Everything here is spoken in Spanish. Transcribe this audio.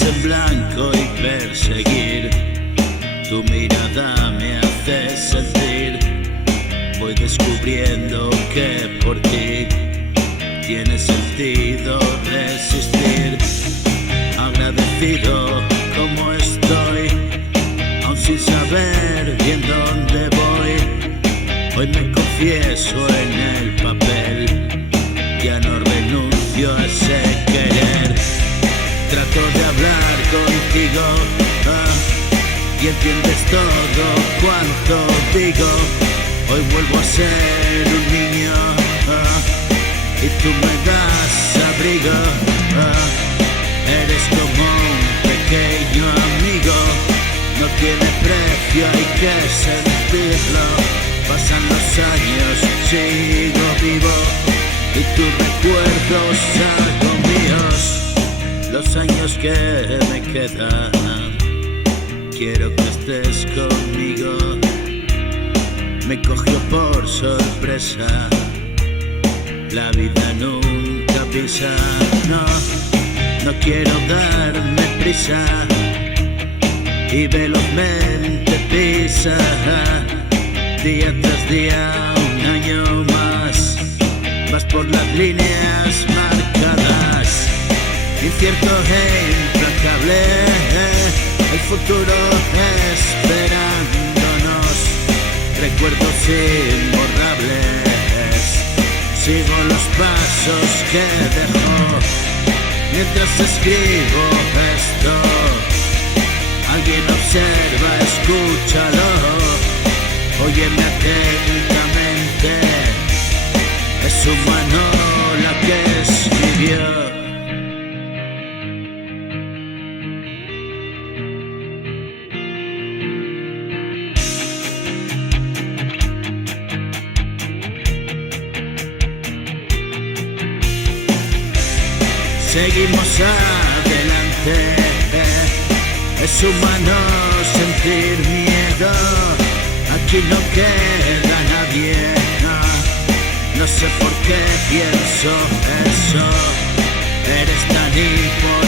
Páginas en blanco y perseguir. Tu mirada me hace sentir. Voy descubriendo que por ti tiene sentido resistir. Agradecido como estoy, aún sin saber bien dónde voy. Hoy me confieso en el papel, ya no renuncio a ese querer. Trato de hablar contigo, y entiendes todo cuanto digo. Hoy vuelvo a ser un niño, y tú me das abrigo. Eres como un pequeño amigo, no tiene precio, hay que sentirlo. Pasan los años, sigo vivo, y tus recuerdos hago míos. Los años que me quedan, quiero que estés conmigo. Me cogió por sorpresa, la vida nunca pisa. No quiero darme prisa y velozmente pisa. Día tras día, un año más, vas por las líneas marcadas. Incierto e implacable, el futuro esperándonos. Recuerdos imborrables, sigo los pasos que dejó. Mientras escribo esto, alguien observa, escúchalo. Óyeme atentamente, es su mano la que escribió. Seguimos adelante, es humano sentir miedo. Aquí no queda nadie, no sé por qué pienso eso. Eres tan importante.